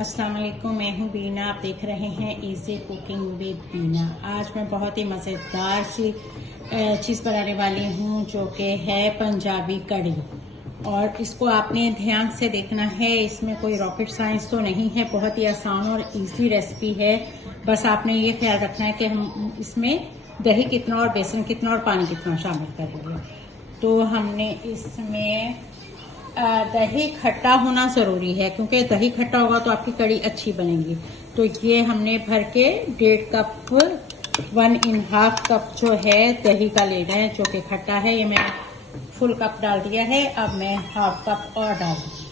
अस्सलाम वालेकुम, मैं हूँ बीना। आप देख रहे हैं इजी कुकिंग विद बीना। आज मैं बहुत ही मज़ेदार सी चीज़ बनाने वाली हूँ जो कि है पंजाबी कड़ी। और इसको आपने ध्यान से देखना है, इसमें कोई रॉकेट साइंस तो नहीं है, बहुत ही आसान और इजी रेसिपी है। बस आपने ये ख्याल रखना है कि हम इसमें दही कितना और बेसन कितना और पानी कितना शामिल करेंगे। तो हमने इसमें दही खट्टा होना ज़रूरी है, क्योंकि दही खट्टा होगा तो आपकी कड़ी अच्छी बनेगी। तो ये हमने भर के 1.5 कप 1.5 कप जो है दही का लेना है जो कि खट्टा है। ये मैंने फुल कप डाल दिया है। अब मैं 1/2 कप और डाल दूँगी।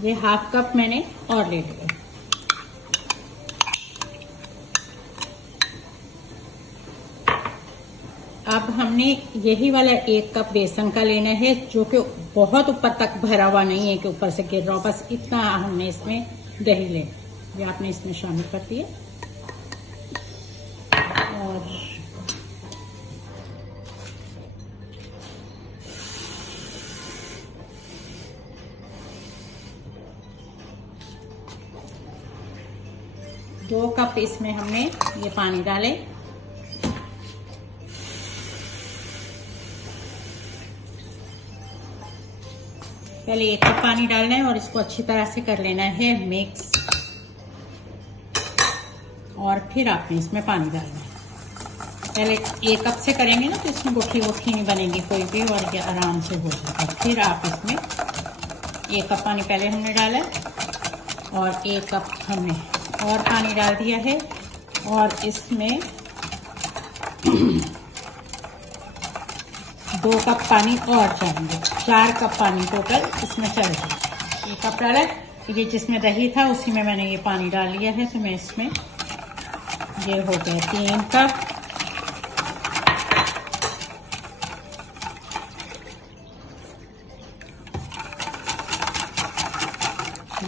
ये 1/2 कप मैंने और ले लिया। अब हमने यही वाला 1 कप बेसन का लेना है जो कि बहुत ऊपर तक भरा हुआ नहीं है कि ऊपर से गिर रहा हो, बस इतना हमने इसमें दही लेना। ये आपने इसमें शामिल कर दिया और दो कप इसमें हमने ये पानी डाले। पहले 1 कप पानी डालना है और इसको अच्छी तरह से कर लेना है मिक्स, और फिर आपने इसमें पानी डालना है। पहले 1 कप से करेंगे ना तो इसमें गुठली वुठली नहीं बनेगी कोई भी, और ये आराम से हो जाएगा। फिर आप इसमें 1 कप पानी पहले हमने डाला और 1 कप हमने और पानी डाल दिया है, और इसमें 2 कप पानी और चाहिए। 4 कप पानी टोटल इसमें चलेगा। 1 कप डाला, ये जिसमें दही था उसी में मैंने ये पानी डाल लिया है। तो मैं इसमें ये हो गया 3 कप।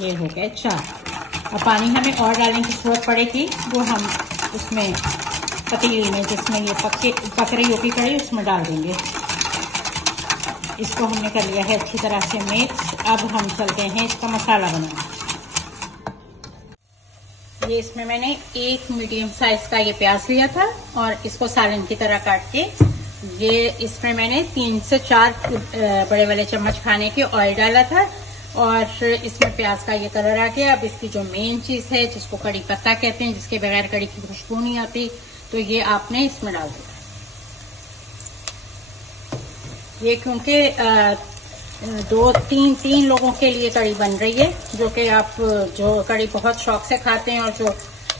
ये हो गए 4। अब पानी हमें और डालने की जरूरत पड़ेगी, वो हम उसमें पतीली में जिसमें ये पक रही होगी कड़ी उसमें डाल देंगे। इसको हमने कर लिया है अच्छी तरह से मिक्स। अब हम चलते हैं इसका मसाला बनाना। ये इसमें मैंने 1 मीडियम साइज का ये प्याज लिया था और इसको सालन की तरह काट के ये इसमें मैंने 3 से 4 बड़े वाले चम्मच खाने के ऑयल डाला था, और इसमें प्याज का ये कलर आ गया। अब इसकी जो मेन चीज है जिसको कड़ी पत्ता कहते हैं, जिसके बगैर कड़ी की खुशबू नहीं आती, तो ये आपने इसमें डाल दिया। ये क्योंकि 2-3 लोगों के लिए कड़ी बन रही है, जो कि आप जो कड़ी बहुत शौक से खाते हैं और जो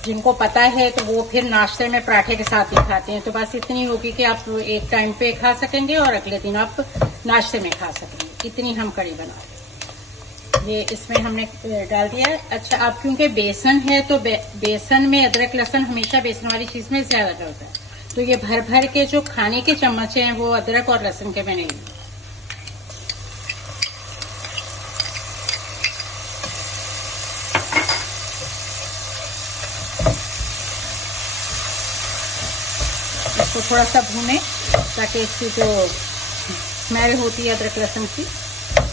जिनको पता है तो वो फिर नाश्ते में पराठे के साथ ही खाते हैं। तो बस इतनी होगी कि आप एक टाइम पे खा सकेंगे और अगले दिन आप नाश्ते में खा सकेंगे। इतनी हम कड़ी बना रहे हैं। ये इसमें हमने डाल दिया है। अच्छा, अब क्योंकि बेसन है तो बेसन में अदरक लहसुन हमेशा बेसन वाली चीज में ज्यादा डलता है, तो ये भर भर के जो खाने के चम्मच हैं वो अदरक और लहसुन के मैंने लिए। इसको थोड़ा सा भूने ताकि इसकी जो स्मेल होती है अदरक लहसुन की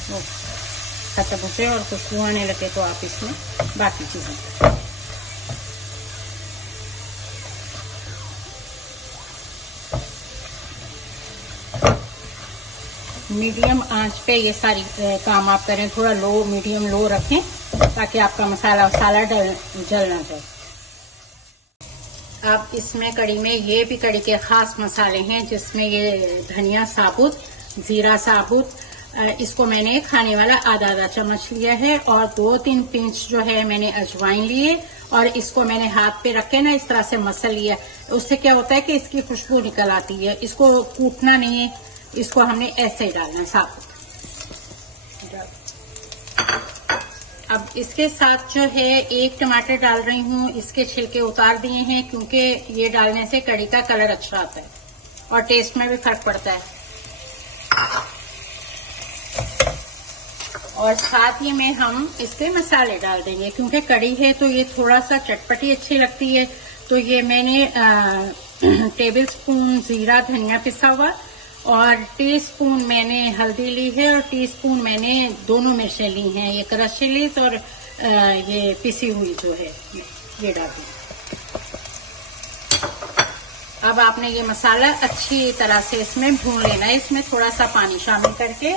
वो खत्म हो जाए और खुशबू आने लगे, तो आप इसमें बाकी चीजें मीडियम आंच पे ये सारी काम आप करें। थोड़ा लो मीडियम लो रखें ताकि आपका मसाला जल ना जाए। अब इसमें कड़ी में ये भी कड़ी के खास मसाले हैं, जिसमें ये धनिया साबुत, जीरा साबुत, इसको मैंने खाने वाला आधा चम्मच लिया है, और 2-3 पिंच जो है मैंने अजवाइन लिए, और इसको मैंने हाथ पे रख के ना इस तरह से मसल लिया। उससे क्या होता है कि इसकी खुशबू निकल आती है। इसको कूटना नहीं है, इसको हमने ऐसे ही डालना है साबुत। अब इसके साथ जो है 1 टमाटर डाल रही हूँ। इसके छिलके उतार दिए हैं क्योंकि ये डालने से कड़ी का कलर अच्छा आता है और टेस्ट में भी फर्क पड़ता है। और साथ ही में हम इसके मसाले डाल देंगे, क्योंकि कड़ी है तो ये थोड़ा सा चटपटी अच्छी लगती है, तो ये मैंने टेबल स्पून जीरा धनिया पिसा हुआ और टीस्पून मैंने हल्दी ली है और टीस्पून मैंने दोनों मिर्चें ली हैं, ये क्रश चिलीज और ये पिसी हुई जो है ये डाल दी। अब आपने ये मसाला अच्छी तरह से इसमें भून लेना है। इसमें थोड़ा सा पानी शामिल करके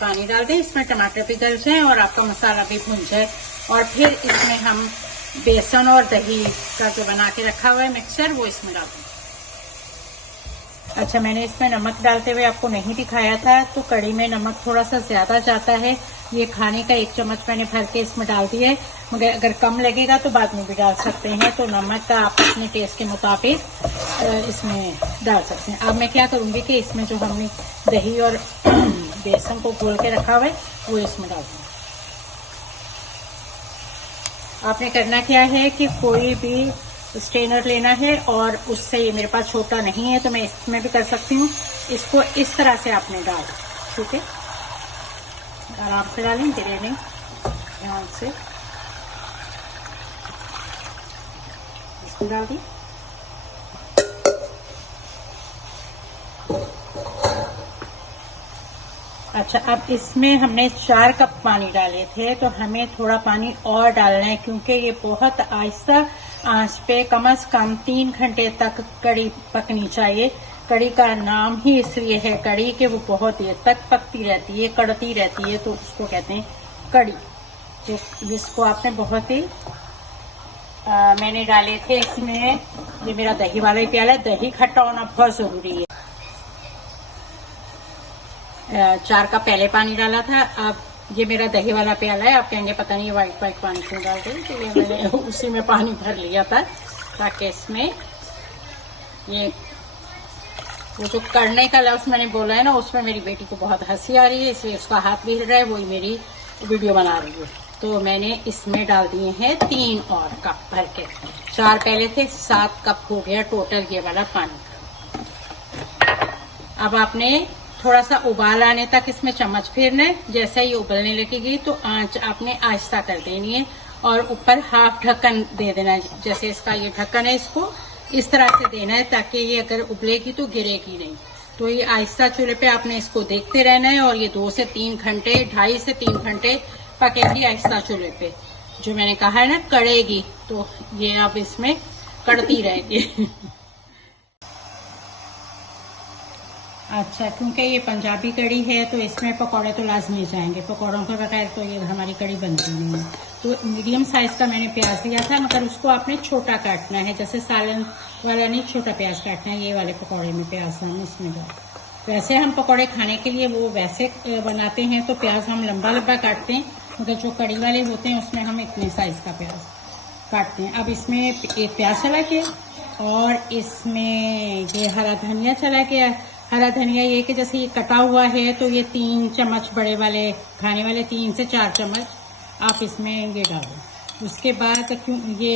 पानी डाल दें, इसमें टमाटर भी गल जाए और आपका मसाला भी भून जाए। और फिर इसमें हम बेसन और दही का जो बना के रखा हुआ है मिक्सचर वो इसमें डाल दें। अच्छा, मैंने इसमें नमक डालते हुए आपको नहीं दिखाया था, तो कढ़ी में नमक थोड़ा सा ज्यादा जाता है। ये खाने का 1 चम्मच मैंने भर के इसमें डाल दिया है, मगर अगर कम लगेगा तो बाद में भी डाल सकते हैं। तो नमक का आप अपने टेस्ट के मुताबिक इसमें डाल सकते हैं। अब मैं क्या करूंगी कि इसमें जो हमने दही और बेसन को घोल के रखा हुआ है वो इसमें डाल दूंगी। आपने करना क्या है कि कोई भी स्ट्रेनर लेना है और उससे, ये मेरे पास छोटा नहीं है तो मैं इसमें भी कर सकती हूँ, इसको इस तरह से आपने डाल, ठीक है, आराम से डालें, गिरे नहीं, ध्यान से इसमें डाल दी। अच्छा, अब इसमें हमने 4 कप पानी डाले थे, तो हमें थोड़ा पानी और डालना है क्योंकि ये बहुत आहिस्ता आंच पे कम से कम 3 घंटे तक कड़ी पकनी चाहिए। कड़ी का नाम ही इसलिए है कड़ी कि वो बहुत देर तक पकती रहती है, कड़ती रहती है, तो उसको कहते हैं कड़ी, जिसको आपने बहुत ही मैंने डाले थे इसमें। ये मेरा दही वाला ही प्याला है, दही खट्टा होना बहुत जरूरी है। 4 कप पहले पानी डाला था। अब ये मेरा दही वाला प्याला है। आप कहेंगे पता नहीं व्हाइट पानी क्यों डाल रही, तो ये मैंने उसी में पानी भर लिया था ताकि इसमें ये वो जो करने का लफ्ज मैंने बोला है ना, उसमें मेरी बेटी को बहुत हंसी आ रही है, इसलिए उसका हाथ भी हिल रहा है, वही मेरी वीडियो बना रही है। तो मैंने इसमें डाल दिए हैं 3 और कप भर के। 4 पहले थे, 7 कप हो गया टोटल ये वाला पानी। अब आपने थोड़ा सा उबाल आने तक इसमें चम्मच फेरना है। जैसे ही उबलने लगेगी तो आंच आपने आहिस्ता कर देनी है और ऊपर हाफ ढक्कन दे देना है। जैसे इसका ये ढक्कन है, इसको इस तरह से देना है ताकि ये अगर उबलेगी तो गिरेगी नहीं। तो ये आहिस्ता चूल्हे पे आपने इसको देखते रहना है और ये 2 से 3 घंटे, 2.5 से 3 घंटे पकेगी आहिस्ता चूल्हे पे। जो मैंने कहा है ना कड़ेगी, तो ये अब इसमें कड़ती रहेगी। अच्छा, क्योंकि ये पंजाबी कड़ी है तो इसमें पकौड़े तो लाजमी जाएंगे, पकौड़ों के बगैर तो ये हमारी कड़ी बनती नहीं है। तो मीडियम साइज का मैंने प्याज लिया था, मगर उसको आपने छोटा काटना है, जैसे सालन वाला नहीं, छोटा प्याज काटना है। ये वाले पकौड़े में प्याज हम इसमें डाल। वैसे हम पकौड़े खाने के लिए वो वैसे बनाते हैं तो प्याज हम लंबा लंबा काटते हैं, मगर जो कड़ी वाले होते हैं उसमें हम इतने साइज का प्याज काटते हैं। अब इसमें एक प्याज चला के और इसमें ये हरा धनिया चला के। हरा धनिया ये कि जैसे ये कटा हुआ है तो ये 3 चम्मच बड़े वाले खाने वाले, 3 से 4 चम्मच आप इसमें ये डालो। उसके बाद क्यों ये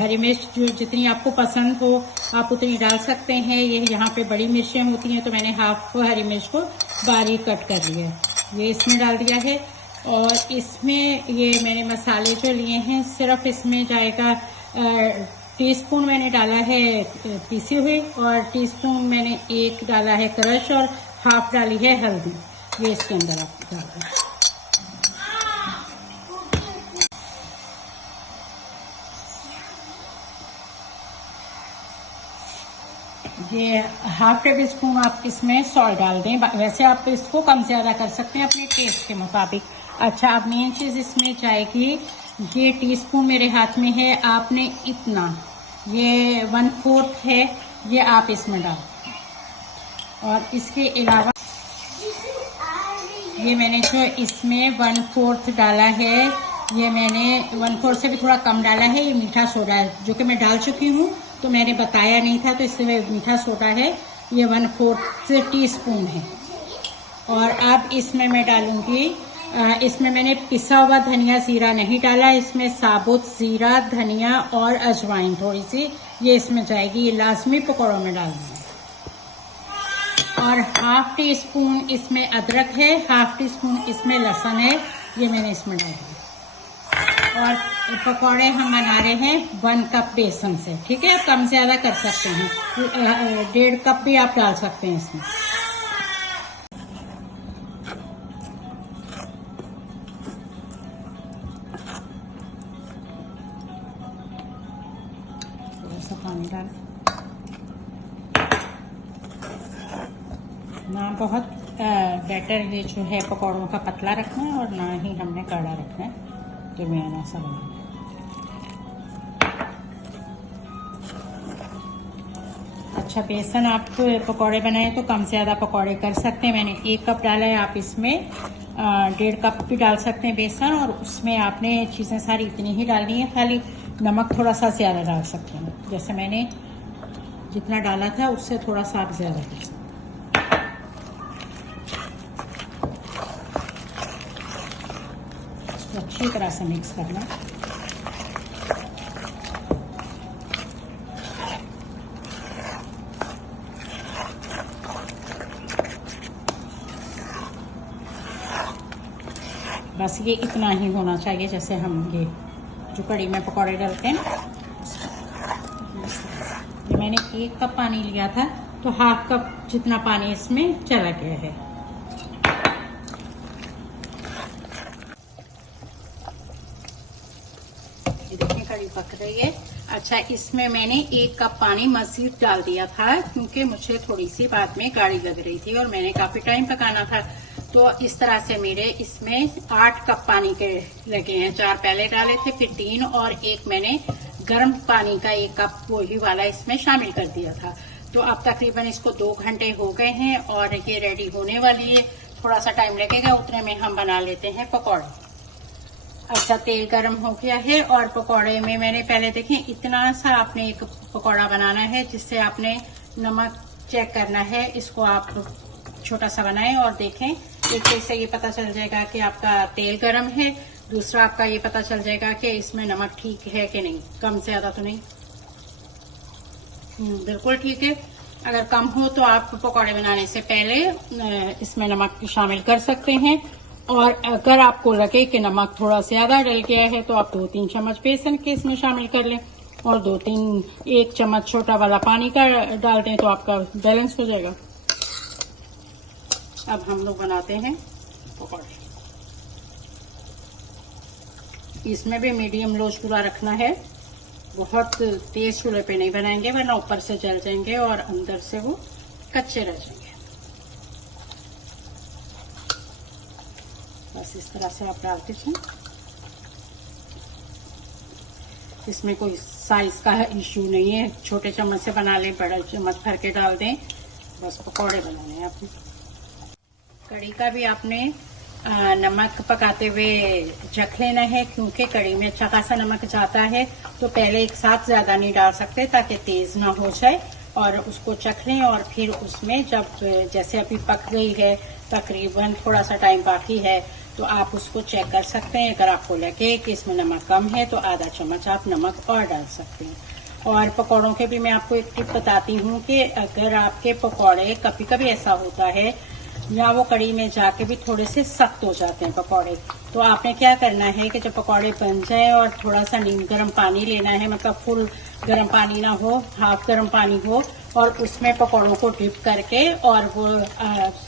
हरी मिर्च जो जितनी आपको पसंद हो आप उतनी डाल सकते हैं। ये यहाँ पे बड़ी मिर्चें होती हैं तो मैंने हाफ हरी मिर्च को बारीक कट कर लिया है, ये इसमें डाल दिया है। और इसमें ये मैंने मसाले जो लिए हैं, सिर्फ इसमें जाएगा टीस्पून मैंने डाला है पीसी हुई और टीस्पून मैंने 1 डाला है क्रश और हाफ डाली है हल्दी। ये इसके अंदर आप डाल दें। ये हाफ टेबल स्पून आप इसमें सॉल्ट डाल दें। वैसे आप इसको कम ज्यादा कर सकते हैं अपने टेस्ट के मुताबिक। अच्छा, अब मेन चीज इसमें जाएगी, ये टीस्पून मेरे हाथ में है, आपने इतना, ये 1/4 है, ये आप इसमें डाल। और इसके अलावा ये मैंने जो इसमें 1/4 डाला है, ये मैंने 1/4 से भी थोड़ा कम डाला है, ये मीठा सोडा है, जो कि मैं डाल चुकी हूँ तो मैंने बताया नहीं था, तो इससे मीठा सोडा है, ये 1/4 टीस्पून है। और अब इसमें मैं डालूंगी, इसमें मैंने पिसा हुआ धनिया जीरा नहीं डाला, इसमें साबुत जीरा, धनिया और अजवाइन थोड़ी सी, ये इसमें जाएगी, ये लाजमी पकौड़ों में डालना है। और हाफ टी स्पून इसमें अदरक है, हाफ टी स्पून इसमें लहसुन है ये मैंने इसमें डाल दिया। और पकौड़े हम बना रहे हैं 1 कप बेसन से, ठीक है। आप कम से ज़्यादा कर सकते हैं, 1.5 कप भी आप डाल सकते हैं इसमें। थोड़ा सा पानी डाल, ना बहुत बैटर ये जो है पकौड़ों का पतला रखना है और ना ही हमने गाढ़ा रखना है, दरमियाना सा बनाना है। अच्छा, बेसन आप पकौड़े बनाए तो कम से ज़्यादा पकौड़े कर सकते हैं। मैंने 1 कप डाला है, आप इसमें 1.5 कप भी डाल सकते हैं बेसन, और उसमें आपने चीज़ें सारी इतनी ही डालनी है, खाली नमक थोड़ा सा ज़्यादा डाल सकते हैं। जैसे मैंने जितना डाला था उससे थोड़ा सा आप ज़्यादा कर सकते हैं। तो अच्छी तरह से मिक्स करना। बस ये इतना ही होना चाहिए, जैसे हम ये जो कड़ी में पकौड़े डालते हैं। ये मैंने 1 कप पानी लिया था, तो 1/2 कप जितना पानी इसमें चला गया है। ये देखिए कड़ी पक रही है। अच्छा, इसमें मैंने 1 कप पानी मजीद डाल दिया था, क्योंकि मुझे थोड़ी सी बाद में गाढ़ी लग रही थी और मैंने काफी टाइम पकाना था। तो इस तरह से मेरे इसमें 8 कप पानी के लगे हैं। 4 पहले डाले थे, फिर 3 और 1 मैंने गर्म पानी का 1 कप वही वाला इसमें शामिल कर दिया था। तो अब तकरीबन इसको 2 घंटे हो गए हैं और ये रेडी होने वाली है। थोड़ा सा टाइम लगेगा, उतने में हम बना लेते हैं पकौड़े। अच्छा, तेल गर्म हो गया है और पकौड़े में मैंने पहले देखें इतना सा आपने एक पकौड़ा बनाना है, जिससे आपने नमक चेक करना है। इसको आप छोटा सा बनाएं और देखें, एक से ये पता चल जाएगा कि आपका तेल गर्म है, दूसरा आपका ये पता चल जाएगा कि इसमें नमक ठीक है कि नहीं, कम से ज्यादा तो नहीं। बिल्कुल ठीक है। अगर कम हो तो आप पकौड़े बनाने से पहले इसमें नमक शामिल कर सकते हैं, और अगर आपको लगे कि नमक थोड़ा ज्यादा डल गया है तो आप 2-3 चम्मच बेसन के इसमें शामिल कर लें और 1 चम्मच छोटा वाला पानी का डाल दें, तो आपका बैलेंस हो जाएगा। अब हम लोग बनाते हैं पकौड़े। इसमें भी मीडियम लो चूल्हा रखना है, बहुत तेज चूल्हे पे नहीं बनाएंगे वरना ऊपर से जल जाएंगे और अंदर से वो कच्चे रह जाएंगे। बस इस तरह से आप डालते हैं। इसमें कोई साइज का इश्यू नहीं है, छोटे चम्मच से बना लें, बड़ा चम्मच भर के डाल दें, बस पकौड़े बनाने हैं आपने। कड़ी का भी आपने नमक पकाते हुए चख लेना है, क्योंकि कड़ी में अच्छा खासा नमक जाता है, तो पहले एक साथ ज्यादा नहीं डाल सकते ताकि तेज ना हो जाए, और उसको चख लें। और फिर उसमें जब जैसे अभी पक गई है, तकरीबन थोड़ा सा टाइम बाकी है, तो आप उसको चेक कर सकते हैं। अगर आपको लगे कि इसमें नमक कम है तो आधा चम्मच आप नमक और डाल सकते हैं। और पकौड़ों के भी मैं आपको एक टिप बताती हूँ कि अगर आपके पकौड़े कभी कभी ऐसा होता है या वो कड़ी में जाके भी थोड़े से सख्त हो जाते हैं पकौड़े, तो आपने क्या करना है कि जब पकौड़े बन जाए और थोड़ा सा नीम गर्म पानी लेना है, मतलब फुल गर्म पानी ना हो, हाफ गर्म पानी हो, और उसमें पकौड़ों को डिप करके और वो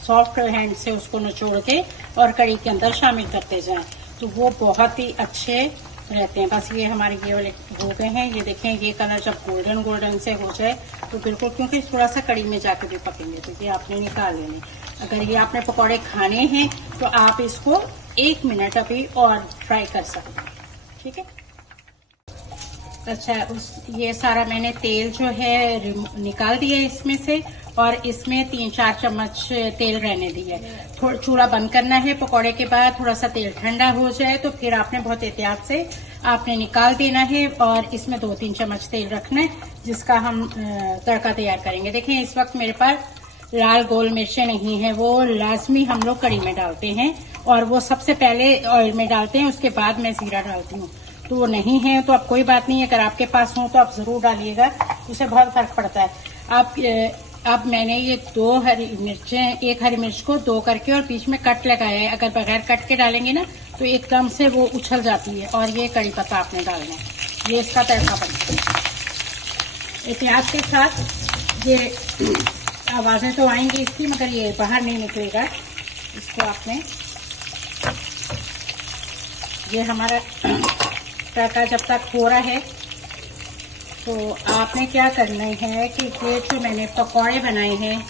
सॉफ्ट हैंड से उसको निचोड़ के और कड़ी के अंदर शामिल करते जाएं, तो वो बहुत ही अच्छे रहते हैं। बस ये हमारे ये वाले हो गए हैं। ये देखें, ये कलर जब गोल्डन गोल्डन से हो जाए तो बिल्कुल, क्योंकि थोड़ा सा कड़ी में जाके भी पकेंगे, तो ये आपने निकाल लेने। अगर ये आपने पकौड़े खाने हैं तो आप इसको 1 मिनट अभी और फ्राई कर सकते हैं, ठीक है। अच्छा, ये सारा मैंने तेल जो है निकाल दिया इसमें से, और इसमें 3-4 चम्मच तेल रहने दिया है। चूल्हा बंद करना है। पकौड़े के बाद थोड़ा सा तेल ठंडा हो जाए तो फिर आपने बहुत एहतियात से आपने निकाल देना है, और इसमें 2-3 चम्मच तेल रखना है, जिसका हम तड़का तैयार करेंगे। देखें, इस वक्त मेरे पास लाल गोल मिर्चें नहीं है, वो लाजमी हम लोग कड़ी में डालते हैं, और वो सबसे पहले ऑयल में डालते हैं, उसके बाद मैं जीरा डालती हूँ। तो वो नहीं है तो अब कोई बात नहीं है, अगर आपके पास हो तो आप जरूर डालिएगा, उससे बहुत फर्क पड़ता है। अब मैंने ये 1 हरी मिर्च को 2 करके और बीच में कट लगाया है। अगर बगैर कट के डालेंगे ना तो एकदम से वो उछल जाती है। और ये कड़ी पत्ता आपने डालना है, ये इसका तड़का बनता है। प्याज के साथ ये आवाज़ें तो आएंगी इसकी, मगर ये बाहर नहीं निकलेगा। इसको आपने, ये हमारा तड़का जब तक हो रहा है तो आपने क्या करना है कि ये जो मैंने पकौड़े बनाए हैं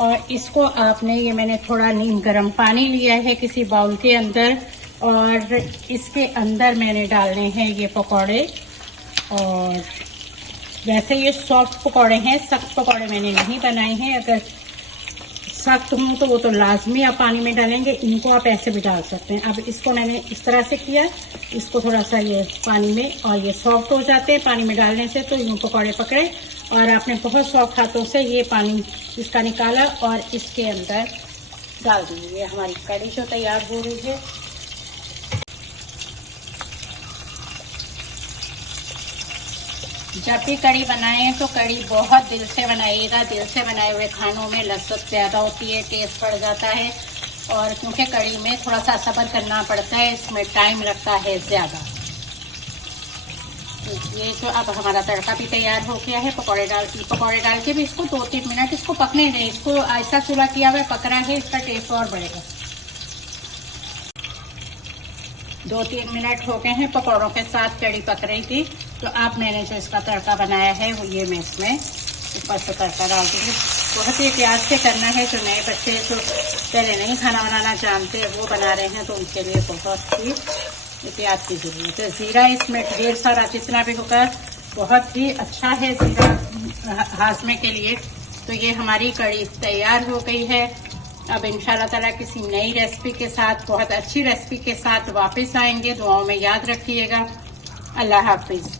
और इसको आपने, ये मैंने थोड़ा नीम गर्म पानी लिया है किसी बाउल के अंदर, और इसके अंदर मैंने डालने हैं ये पकौड़े। और वैसे ये सॉफ्ट पकौड़े हैं, सख्त पकौड़े मैंने नहीं बनाए हैं। अगर सख्त हों तो वो तो लाजमी आप पानी में डालेंगे, इनको आप ऐसे भी डाल सकते हैं। अब इसको मैंने इस तरह से किया, इसको थोड़ा सा ये पानी में, और ये सॉफ्ट हो जाते हैं पानी में डालने से। तो यूँ पकौड़े पकड़े और आपने बहुत सॉफ्ट हाथों से ये पानी इसका निकाला और इसके अंदर डाल दीजिए। ये हमारी कड़ी जो तैयार हो रही है। जब भी कड़ी बनाएं तो कड़ी बहुत दिल से बनाइएगा। दिल से बनाए हुए खानों में लज्जत ज़्यादा होती है, टेस्ट बढ़ जाता है। और क्योंकि कड़ी में थोड़ा सा सब्र करना पड़ता है, इसमें टाइम लगता है ज़्यादा। तो ये जो अब हमारा तड़का भी तैयार हो गया है, पकौड़े डाल के भी इसको 2-3 मिनट इसको पकने दें। इसको ऐसा चूल्हा किया हुआ पक रहा है, इसका टेस्ट और बढ़ेगा। 2-3 मिनट हो गए हैं, पकौड़ों के साथ कड़ी पक रही थी। तो अब मैंने जो इसका तड़का बनाया है वो ये मैं इसमें ऊपर से तड़का डाल दूँगी। बहुत ही प्याज से करना है। जो नए बच्चे जो पहले नहीं खाना बनाना जानते वो बना रहे हैं तो उनके लिए बहुत ही प्याज की जरूरत है। जीरा इसमें ढेर सारा जितना भी होगा बहुत ही अच्छा है जीरा हाजमे के लिए। तो ये हमारी कड़ी तैयार हो गई है। अब इंशाल्लाह ताला किसी नई रेसिपी के साथ, बहुत अच्छी रेसिपी के साथ वापस आएंगे। दुआओं में याद रखिएगा। अल्लाह हाफिज।